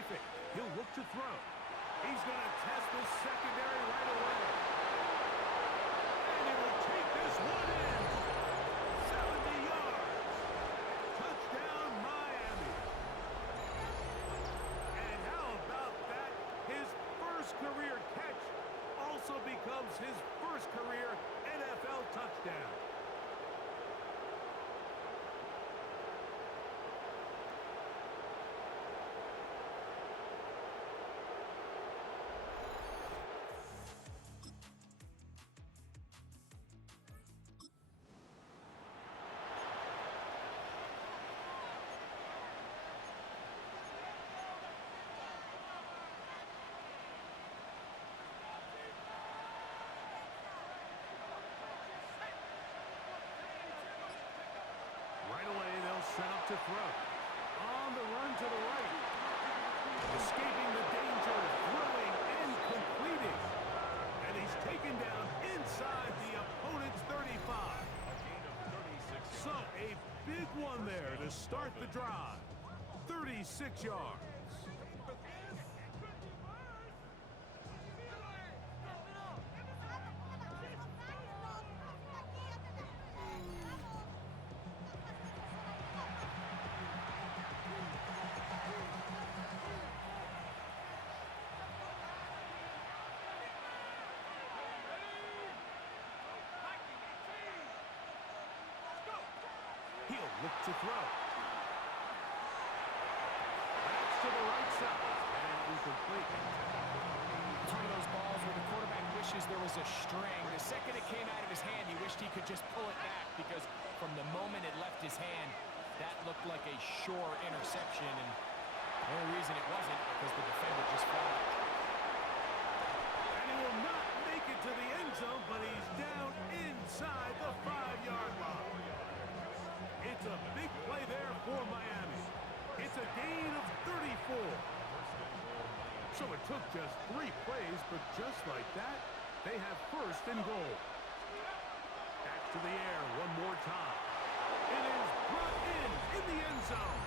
play fake. He'll look to throw. He's going to test this secondary right away. And he will take this one in. 70 yards. Touchdown, Miami. And how about that? His first career catch also becomes his first career NFL touchdown. Right away, they'll set up to throw. On the run to the right. Escaping the danger, throwing and completing. And he's taken down inside the opponent's 35. So a big one there to start the drive. 36 yards. He'll look to throw. That's to the right side. And incomplete. It's one of those balls where the quarterback wishes there was a string. The second it came out of his hand, he wished he could just pull it back because from the moment it left his hand, that looked like a sure interception. And the only reason it wasn't because the defender just flagged. And he will not make it to the end zone, but he's down inside the 5-yard line. It's a big play there for Miami. It's a gain of 34. So it took just 3 plays, but just like that, they have first and goal. Back to the air one more time. It is brought in the end zone.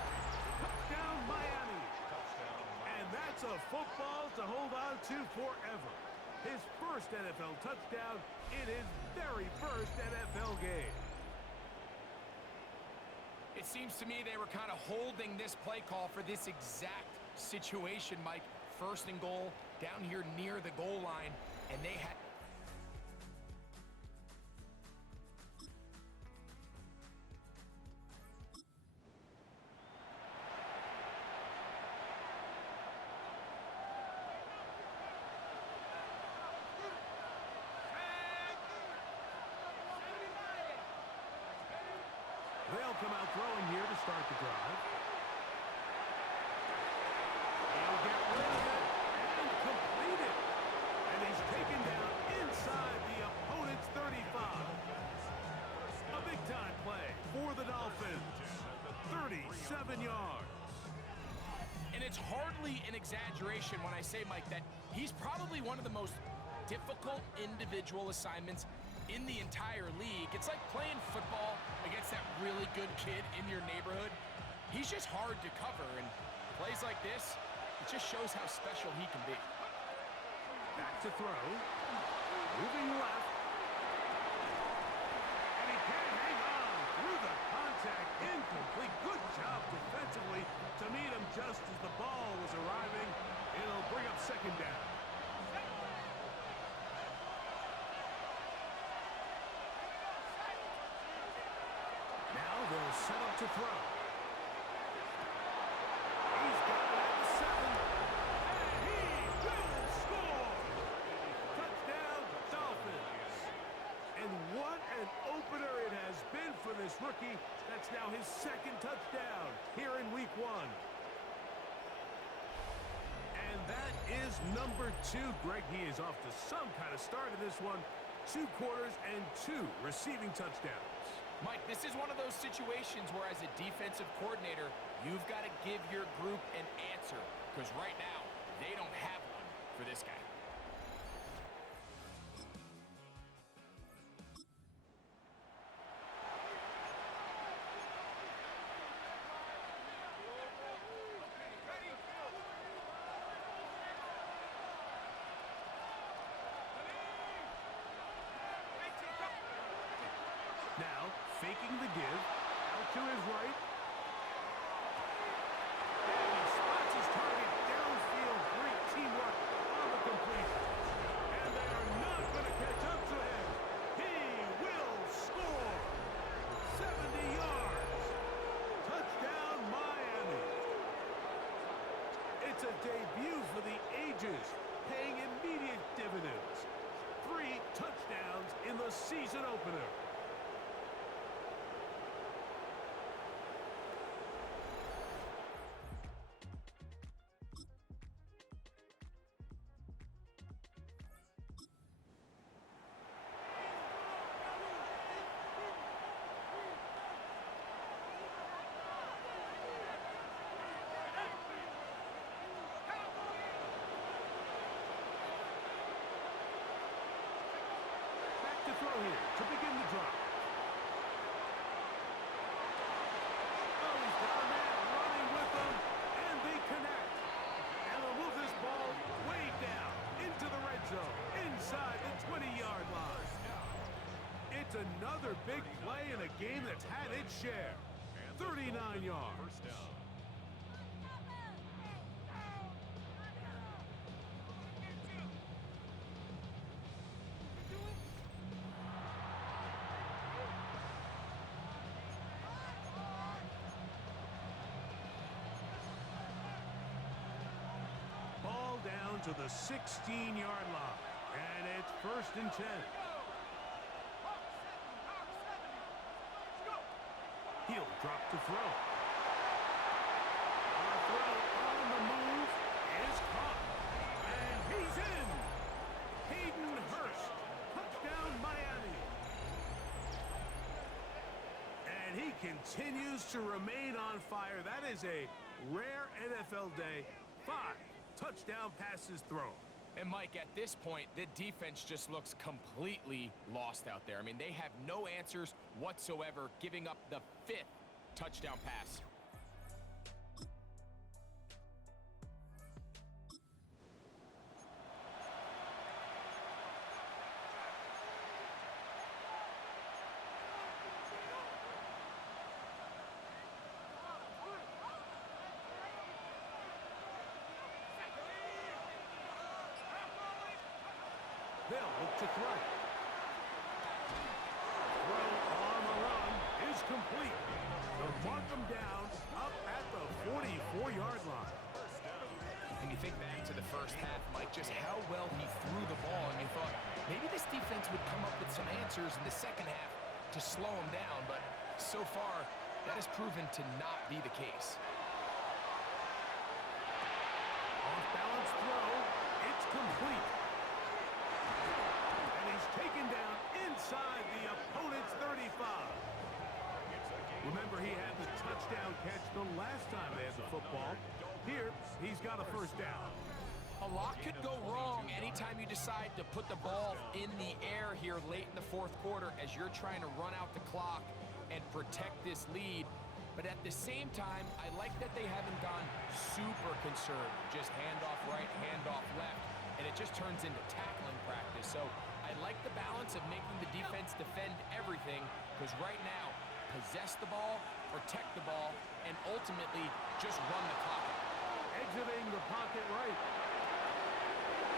Touchdown, Miami. And that's a football to hold on to forever. His first NFL touchdown in his very first NFL game. It seems to me they were kind of holding this play call for this exact situation, Mike. First and goal, down here near the goal line, and they had... They'll come out throwing here to start the drive. He'll get rid of it and complete it. And he's taken down inside the opponent's 35. A big-time play for the Dolphins. 37 yards. And it's hardly an exaggeration when I say, Mike, that he's probably one of the most difficult individual assignments in the entire league. It's like playing football against that really good kid in your neighborhood. He's just hard to cover, and plays like this, it just shows how special he can be. Back to throw. Moving left. And he can't hang on through the contact. Incomplete. Good job defensively to meet him just as the ball was arriving. It'll bring up second down. They'll set up to throw. He's got it at the 7. And he will score! Touchdown, Dolphins. And what an opener it has been for this rookie. That's now his second touchdown here in week 1. And that is number 2. Greg, he is off to some kind of start in this one. 2 quarters and 2 receiving touchdowns. Mike, this is one of those situations where as a defensive coordinator, you've got to give your group an answer. Because right now, they don't have one for this guy. taking the give. Out to his right. And he spots his target downfield. Great teamwork on the completion. And they are not going to catch up to him. He will score. 70 yards. Touchdown, Miami. It's a debut for the ages, paying immediate dividends. 3 touchdowns in the season opener. To throw here to begin the drive. Oh, he's got a man running with them, and they connect. And they'll move this ball way down into the red zone, inside the 20-yard line. It's another big play in a game that's had its share. 39 yards. Ball down to the 16-yard line, and it's 1st and 10. He'll drop to throw. The throw on the move is caught, and he's in. Hayden Hurst, touchdown Miami. And he continues to remain on fire. That is a rare NFL day. 5 touchdown passes thrown. And Mike, at this point, the defense just looks completely lost out there. I mean, they have no answers whatsoever, giving up the 5th touchdown pass. They'll look to throw. Throw on the run is complete. They'll mark them down up at the 44-yard line. And you think back to the first half, Mike, just how well he threw the ball, and you thought maybe this defense would come up with some answers in the second half to slow him down, but so far, that has proven to not be the case. Off-balance throw, it's complete. And he's taken down inside the opponent's 35. Remember, he had the touchdown catch the last time they had the football. Here, he's got a first down. A lot could go wrong anytime you decide to put the ball in the air here late in the 4th quarter as you're trying to run out the clock and protect this lead. But at the same time, I like that they haven't gone super conservative. Just handoff right, handoff left, and it just turns into tackling practice. So I like the balance of making the defense defend everything, because right now, possess the ball, protect the ball, and ultimately just run the clock out. Exiting the pocket right.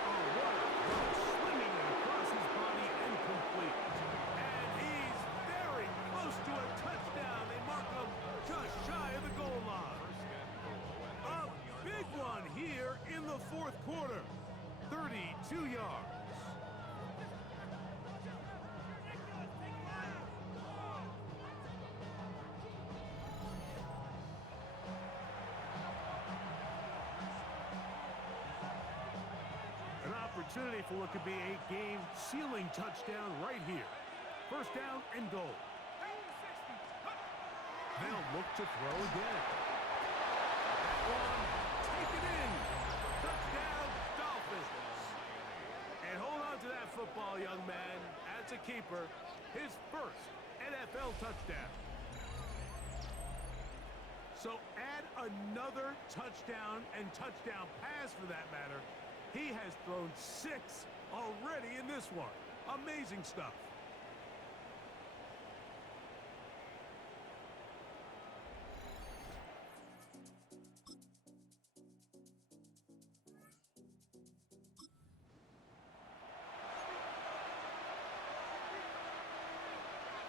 Oh, what a throw, swinging it across his body and complete. And he's very close to a touchdown. They mark him just shy of the goal line. A big one here in the 4th quarter. 32 yards. An opportunity for what could be a game-sealing touchdown right here. 1st down and goal. They'll look to throw again. That one, take it in. Touchdown, Dolphins. And hold on to that football, young man. As a keeper, his 1st NFL touchdown. So add another touchdown and touchdown pass for that matter. He has thrown 6 already in this one. Amazing stuff.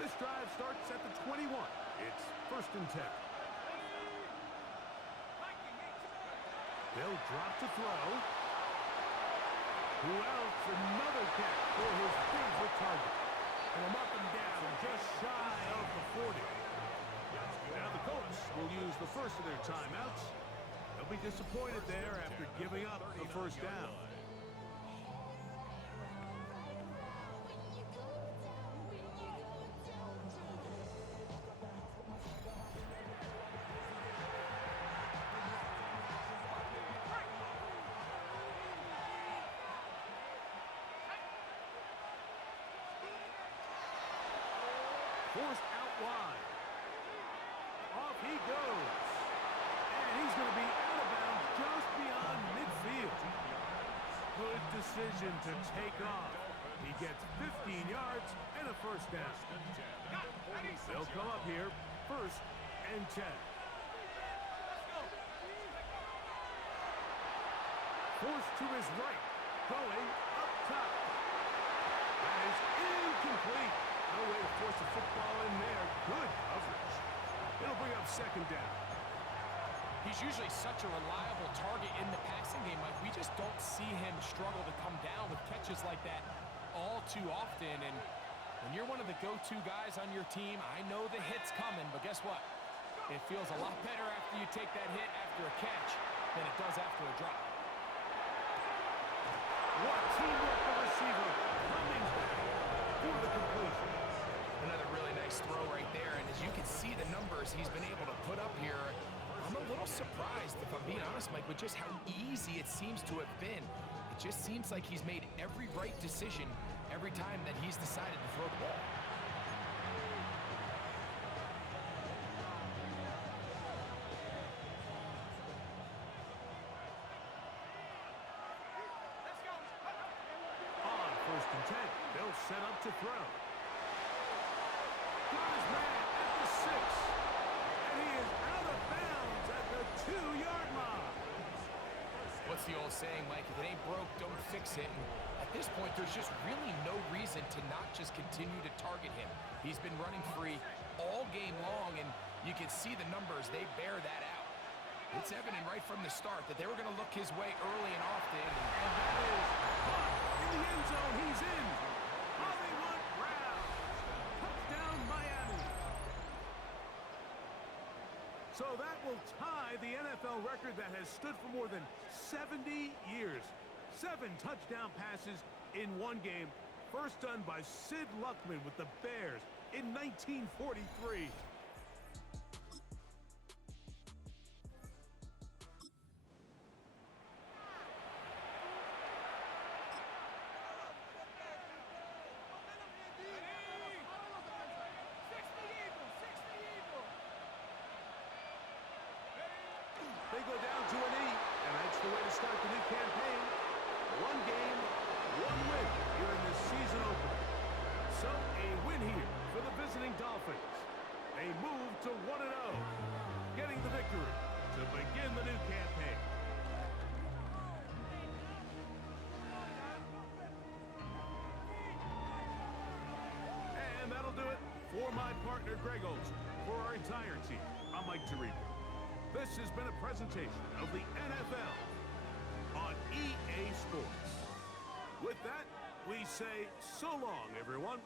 This drive starts at the 21. It's 1st and 10. They'll drop to throw. Who else? Another catch for his favorite target. And they'll knock him down just shy of the 40. Now the Colts will use the first of their timeouts. They'll be disappointed there after giving up the first down. Forced out wide. Off he goes. And he's going to be out of bounds just beyond midfield. Good decision to take off. He gets 15 yards and a first down. They'll come up here, 1st and 10. Forced to his right, going up top. That is incomplete. No way to force the football in there. Good coverage. It'll bring up 2nd down. He's usually such a reliable target in the passing game. Like, we just don't see him struggle to come down with catches like that all too often. And when you're one of the go-to guys on your team, I know the hit's coming, but guess what? It feels a lot better after you take that hit after a catch than it does after a drop. What teamwork the receiver coming back for the completion. Another really nice throw right there, and as you can see the numbers he's been able to put up here, I'm a little surprised, if I'm being honest, Mike, with just how easy it seems to have been. It just seems like he's made every right decision every time that he's decided to throw the ball. On 1st and 10, they'll set up to throw. Got his man at the 6. And he is out of bounds at the 2-yard line. What's the old saying, Mike? If it ain't broke, don't fix it. And at this point, there's just really no reason to not just continue to target him. He's been running free all game long, and you can see the numbers. They bear that out. It's evident right from the start that they were going to look his way early and often. And that is caught in the end zone. He's in. Hollywood Brown. Touchdown, Miami. So that will tie the NFL record that has stood for more than 70 years. 7 touchdown passes in one game. First done by Sid Luckman with the Bears in 1943. They go down to a knee, and that's the way to start the new campaign. 1 game, 1 win here in this season opener. So a win here for the visiting Dolphins. They move to 1-0, getting the victory to begin the new campaign. And that'll do it for my partner, Greg Olson. For our entire team, I'm Mike Tirico. This has been a presentation of the NFL on EA Sports. With that, we say so long, everyone.